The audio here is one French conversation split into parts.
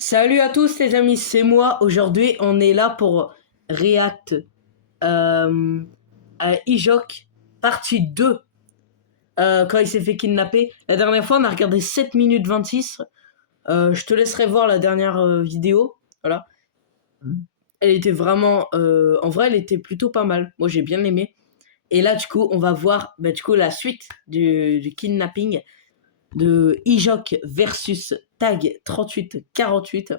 Salut à tous les amis, c'est moi. Aujourd'hui, on est là pour React à Ijok, partie 2, quand il s'est fait kidnapper. La dernière fois, on a regardé 7 minutes 26. Je te laisserai voir la dernière vidéo. Voilà. Elle était vraiment... en vrai, elle était plutôt pas mal. Moi, j'ai bien aimé. Et là, du coup, on va voir la suite du kidnapping de Ijok versus Tag 3848.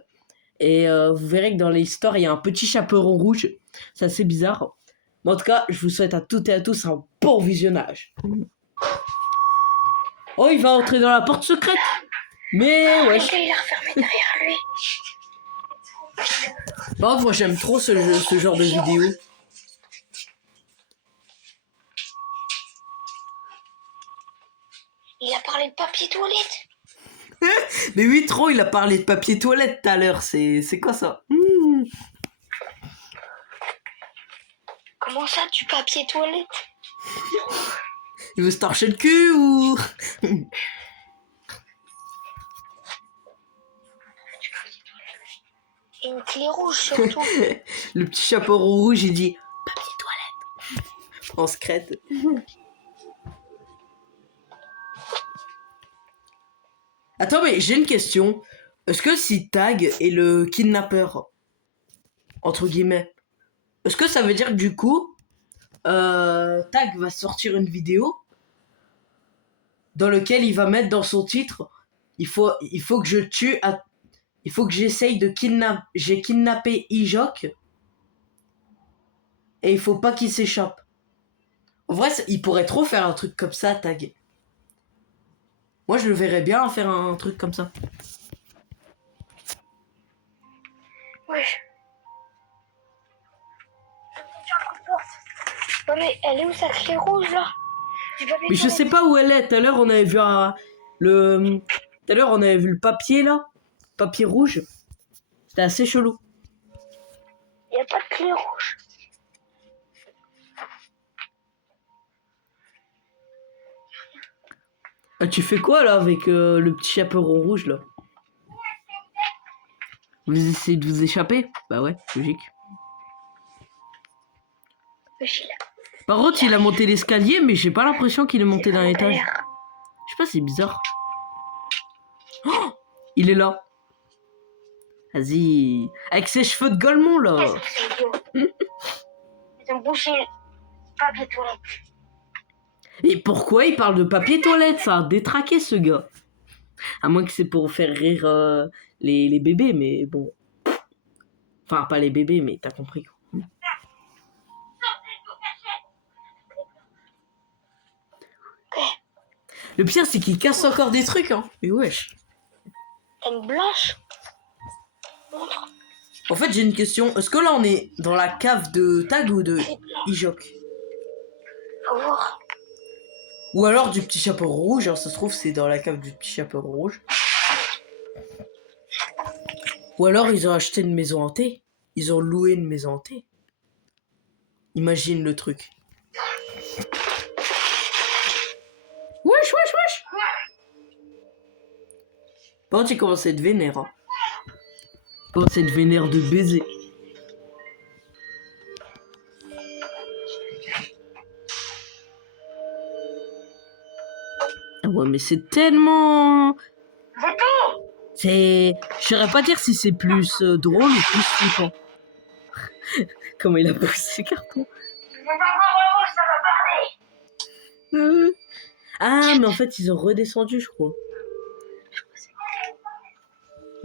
Et vous verrez que dans l'histoire, il y a un petit chaperon rouge. C'est assez bizarre. Mais en tout cas, je vous souhaite à toutes et à tous un bon visionnage. Oh, il va entrer dans la porte secrète. Mais ouais. Il est refermé derrière lui. Bon, moi j'aime trop ce genre de vidéo. Il a parlé de papier toilette. Mais oui, trop, il a parlé de papier toilette tout à l'heure. C'est quoi ça? Comment ça, du papier toilette? Il veut se torcher le cul ou... Et une clé rouge surtout. Le petit chaperon rouge, il dit papier toilette. En secrète. Attends, mais j'ai une question. Est-ce que si Tag est le kidnappeur, entre guillemets, est-ce que ça veut dire que du coup, Tag va sortir une vidéo dans laquelle il va mettre dans son titre il faut que je tue il faut que j'essaye de j'ai kidnappé Ijok et il faut pas qu'il s'échappe. En vrai, il pourrait trop faire un truc comme ça, Tag. Moi, je le verrais bien faire un truc comme ça. Oui. Non mais elle est où sa clé rouge là? Mais je sais pas où elle est. Tout à l'heure, on avait vu tout à l'heure, on avait vu le papier là, papier rouge. C'était assez chelou. Il n'y a pas de clé rouge. Ah, tu fais quoi là avec le petit chaperon rouge là? Vous essayez de vous échapper? Bah ouais, logique. Par contre, il a monté l'escalier, mais j'ai pas l'impression qu'il est monté d'un étage. Je sais pas, c'est bizarre. Oh, il est là. Vas-y. Avec ses cheveux de Golemont là. Ils ont bouché papier toilette. Et pourquoi il parle de papier toilette? Ça a détraqué ce gars. À moins que c'est pour faire rire les bébés, mais bon. Enfin, pas les bébés, mais t'as compris quoi. Le pire, c'est qu'il casse encore des trucs, hein. Mais wesh. T'as une blanche? Montre. En fait, j'ai une question. Est-ce que là, on est dans la cave de Tag ou de Ijok? Faut voir. Ou alors du petit chapeau rouge. Alors, ça se trouve, c'est dans la cave du petit chapeau rouge. Ou alors, ils ont acheté une maison hantée. Ils ont loué une maison hantée. Imagine le truc. Wesh, wesh, wesh. Par contre, il commence à être vénère. Hein. Il commence à être vénère de baiser. Ah ouais, mais c'est tellement... C'est... Je saurais pas dire si c'est plus drôle ou plus flippant. Comment il a poussé le carton. Ah, mais en fait, ils ont redescendu, je crois.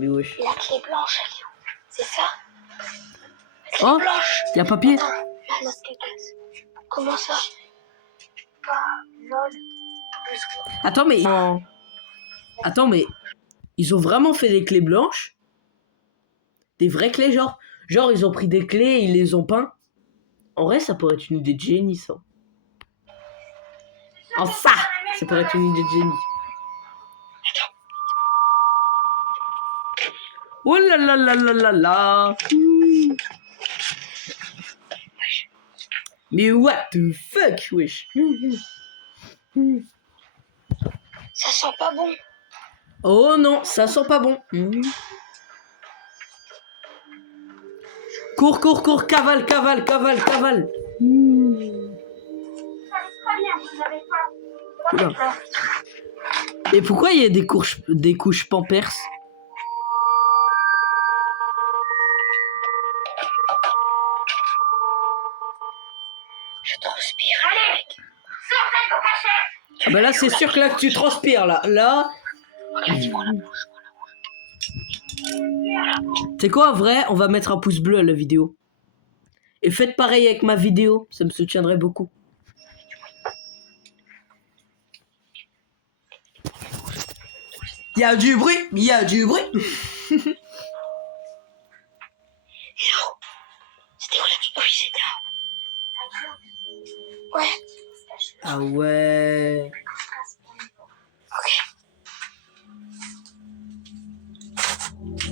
Mais wesh. La clé blanche, elle est où? C'est ça? La clé Oh, blanche. y a papier. Attends, la note de gaz. Comment ça? Attends, mais... Attends, mais... Ils ont vraiment fait des clés blanches? Des vraies clés, genre? Genre, ils ont pris des clés et ils les ont peints? En vrai, ça pourrait être une idée de génie, ça. Enfin, ça pourrait être une idée de génie. Oh là là là là là là. Mais what the fuck, wesh. Ça sent pas bon. Oh non, ça sent pas bon. Cours, cours, cours, cavale, cavale, cavale, cavale. Très bien, vous n'avez pas. Oula. Et pourquoi il y a des couches Pampers? Je transpire. Allez, sortez de vos cachets. Ah bah là c'est sûr que là que tu transpires là. Là. Regardez-moi la bouche. C'est quoi en vrai? On va mettre un pouce bleu à la vidéo. Et faites pareil avec ma vidéo, ça me soutiendrait beaucoup. Il y a du bruit, il y a du bruit. Hello. C'était où la petite bouche? C'était là. Ouais. Ah ouais.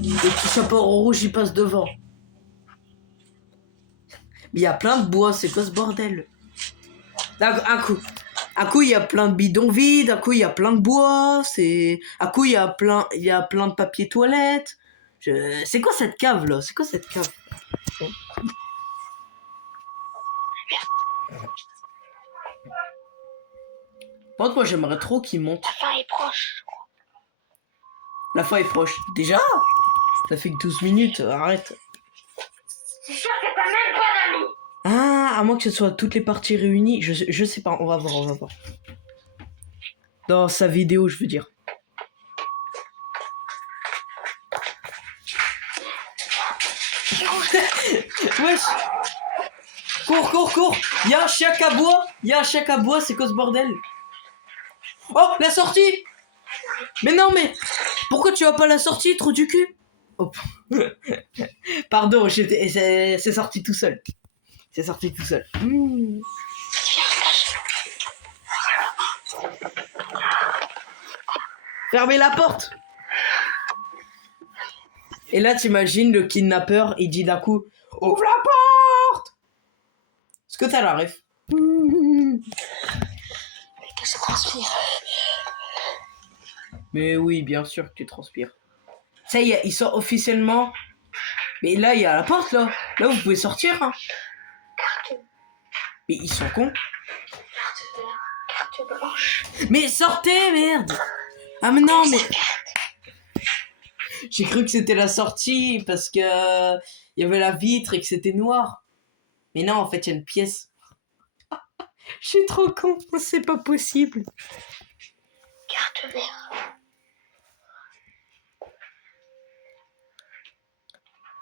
Le petit chapeau rouge il passe devant. Mais il y a plein de bois, c'est quoi ce bordel? Un coup il y a plein de bidons vides, un coup il y a plein de bois, un coup il y a plein de papier toilette. C'est quoi cette cave là? C'est quoi cette cave? Par contre moi j'aimerais trop qu'il monte. La fin est proche. La fin est proche. Déjà? Ça fait que 12 minutes, arrête. C'est sûr que t'as même pas d'amis. Ah, à moins que ce soit toutes les parties réunies. Je sais pas, on va voir, on va voir. Dans sa vidéo, je veux dire. Wesh. Cours, cours, cours. Y'a un chien à bois. Y'a un chien à bois, c'est quoi ce bordel? Oh, la sortie. Mais non, mais... Pourquoi tu vas pas la sortie, trou du cul? Oh. Pardon, c'est sorti tout seul. C'est sorti tout seul. Fermez la porte. Et là, t'imagines le kidnappeur, il dit d'un coup, ouvre la porte. Est-ce que t'as la ref? Que ça transpire. Mais oui, bien sûr que tu transpires. Ça y est, ils sont officiellement... Mais là, il y a la porte, là. Là, vous pouvez sortir, hein. Carte. Mais ils sont cons. Carte verte. Carte blanche. Mais sortez, merde. Ah, mais non, mais... J'ai cru que c'était la sortie parce que il y avait la vitre et que c'était noir. Mais non, en fait, il y a une pièce. Je suis trop con, c'est pas possible. Carte verte.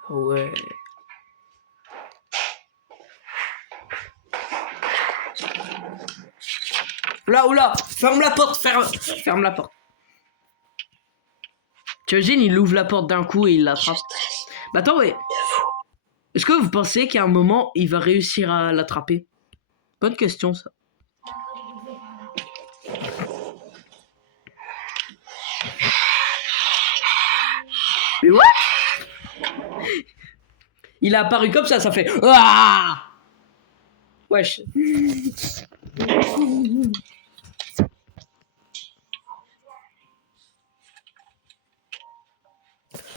Ouais. Oula, oula, ferme la porte, ferme la porte. Tu imagines, il ouvre la porte d'un coup et il l'attrape. Bah attends, ouais. Est-ce que vous pensez qu'à un moment, il va réussir à l'attraper? Bonne question, ça. Mais what? Il est apparu comme ça fait... Ah! Wesh.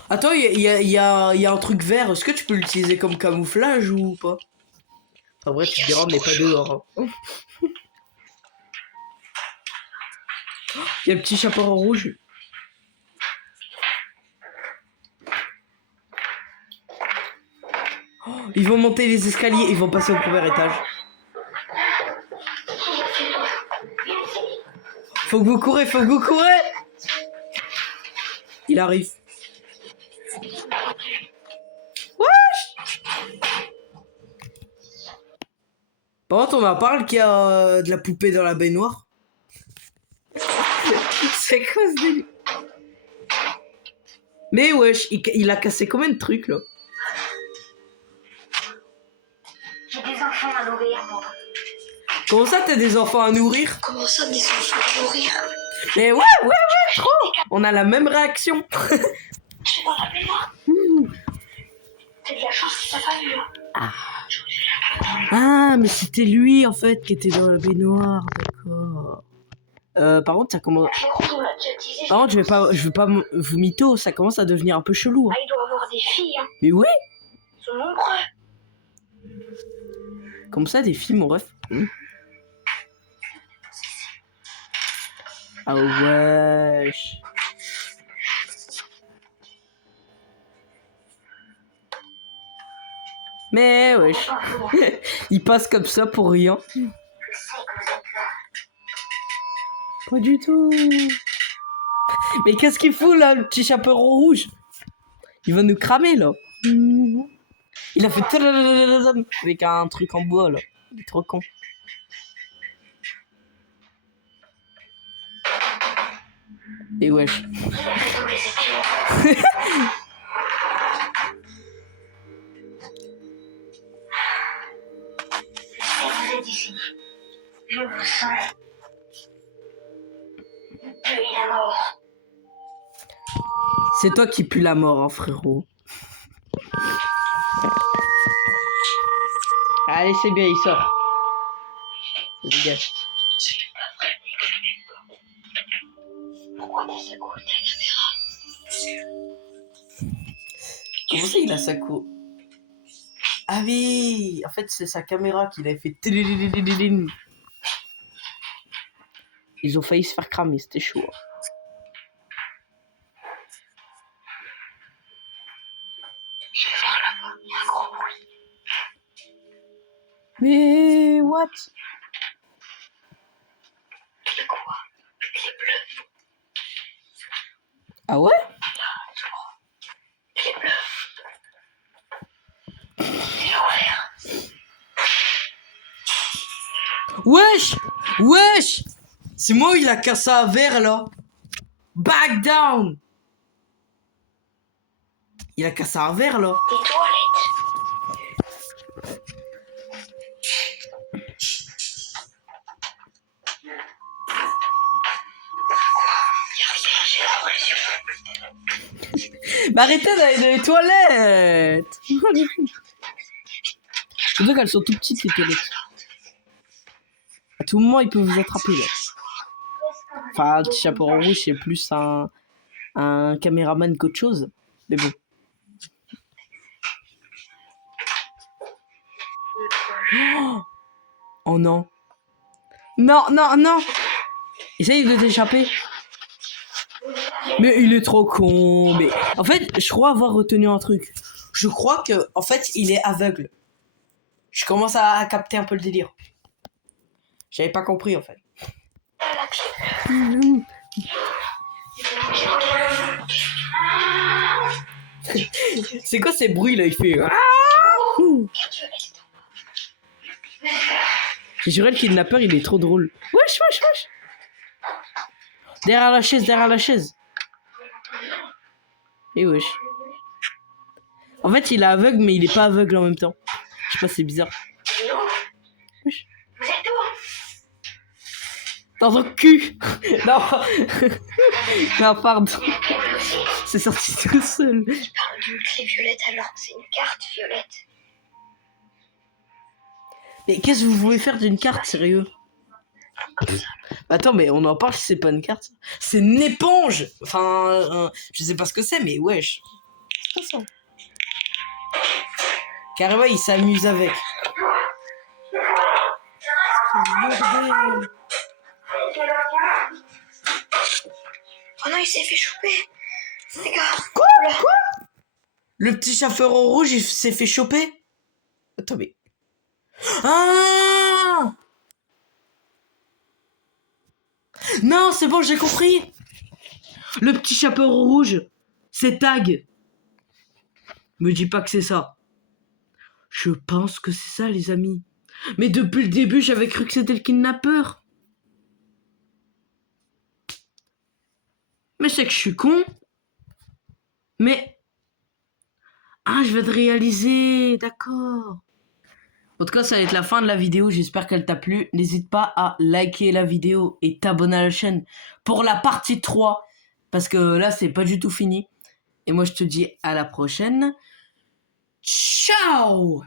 Attends, il y a un truc vert. Est-ce que tu peux l'utiliser comme camouflage ou pas? En vrai, tu te diras, mais pas dehors. Hein. Il y a le petit chaperon rouge. Oh, ils vont monter les escaliers, ils vont passer au premier étage. Faut que vous courez, faut que vous courez. Il arrive. Wesh. Par contre, on m'en parle qu'il y a de la poupée dans la baignoire. C'est quoi ce délire? Mais wesh, il a cassé combien de trucs là? J'ai des enfants à nourrir, moi. Comment ça, t'as des enfants à nourrir? Comment ça, des enfants à nourrir? Mais ouais, trop. On a la même réaction. Je suis dans la baignoire. T'as de la chance que ça va vu. Ah, mais c'était lui en fait qui était dans la baignoire, d'accord. Par contre, ça commence. Par contre, je veux pas vous mytho, ça commence à devenir un peu chelou. Hein. Ah, il doit avoir des filles. Hein. Mais oui. Sur sont nombreux. Comme ça, des films, mon ref. Ah wesh. Mais wesh. Il passe comme ça pour rien. Je sais que vous êtes là. Pas du tout. Mais qu'est-ce qu'il fout là, le petit chaperon rouge? Il va nous cramer là. Il a fait tadadadadadam avec un truc en bois là. Il est trop con. Et wesh. Il a fait tous les épisodes. Vous êtes ici. Je vous sens. Puis la mort. C'est toi qui pue la mort, hein, frérot. Allez, c'est bien, il sort. Ça dégage. Ce n'est pas vrai, pourquoi t'as secoué ta caméra? Comment ça, il a sa cour? Ah oui, en fait, c'est sa caméra qu'il a fait. Télélélélélélélé. Ils ont failli se faire cramer, c'était chaud. Hein. Je vais voir là-bas, il y a un gros bruit. Mais what? De quoi? Les bleus. Ah ouais? Les bleus. Les l'envers. Wesh! Wesh! C'est moi où il a cassé un verre là. Back down! Il a cassé un verre là. Les toilettes. Il y a rien, j'ai l'impression. Mais arrêtez d'aller dans les toilettes! C'est vrai qu'elles sont tout petites les toilettes. À tout moment ils peuvent vous attraper là. Enfin, le petit chaperon rouge c'est plus un caméraman qu'autre chose. Mais bon. Oh non. Non, non, non. Essaye de t'échapper. Mais il est trop con. Mais en fait, je crois avoir retenu un truc. Je crois que, en fait, il est aveugle. Je commence à capter un peu le délire. J'avais pas compris en fait. La pied. C'est quoi ces bruits là? Il fait. J'ai juré le kidnappeur il est trop drôle. Wesh, wesh, wesh. Derrière la chaise, derrière la chaise. Et wesh. En fait, il est aveugle, mais il est pas aveugle en même temps. Je sais pas, c'est bizarre. Wesh. Vous êtes où? Dans ton cul. Non. Non, pardon. C'est sorti tout seul. Je parle d'une clé violette alors, c'est une carte violette. Mais qu'est-ce que vous voulez faire d'une carte, sérieux? Attends, mais on en parle, c'est pas une carte. C'est une éponge. Enfin, je sais pas ce que c'est, mais wesh. C'est pas ça. Carrément, il s'amuse avec. Bordel. Oh non, il s'est fait choper. Les gars. Quoi? Le petit chaperon rouge, il s'est fait choper? Attends, mais... Ah! Non, c'est bon, j'ai compris. Le petit chaperon rouge, c'est Tag. Me dis pas que c'est ça. Je pense que c'est ça, les amis. Mais depuis le début, j'avais cru que c'était le kidnappeur. Mais c'est que je suis con. Mais... Ah, je vais te réaliser, d'accord. En tout cas, ça va être la fin de la vidéo. J'espère qu'elle t'a plu. N'hésite pas à liker la vidéo et t'abonner à la chaîne pour la partie 3. Parce que là, c'est pas du tout fini. Et moi, je te dis à la prochaine. Ciao!